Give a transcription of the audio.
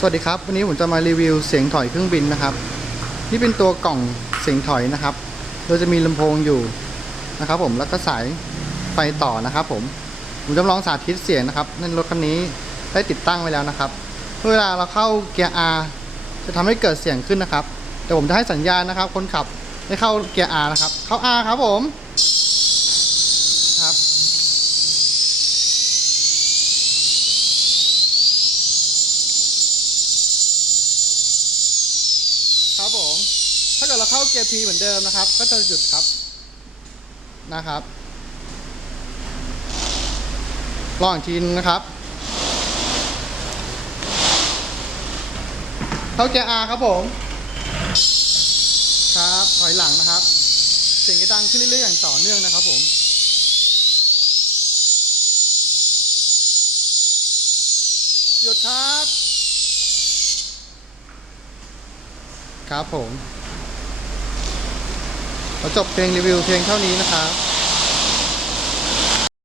สวัสดีครับ วันนี้ผมจะมารีวิวเสียงถอยเครื่องบินนะครับ นี่เป็นตัวกล่องเสียงถอยนะครับ โดยจะมีลำโพงอยู่นะครับผมแล้วก็สายไฟต่อนะครับผมผมจำลองสาธิตเสียงนะครับในรถคันนี้ได้ติดตั้งไว้แล้วนะครับเวลาเราเข้าเกียร์ R จะทำให้เกิดเสียงขึ้นนะครับแต่ผมจะให้สัญญาณนะครับ คนขับให้เข้าเกียร์ R นะครับ เข้า R ครับผมครับ ครับผม ถ้าเกิดเราเข้าเกียร์ P เหมือนเดิมนะครับ ก็จะหยุดครับนะครับ ลองทีนนะครับ เข้าเกียร์ R ครับผม ครับถอยหลังนะครับ เสียงจะดังขึ้นเรื่อยๆอย่างต่อเนื่องนะครับผมหยุดครับ ครับผมเราจบเพลงรีวิวเพลงเท่านี้นะครับ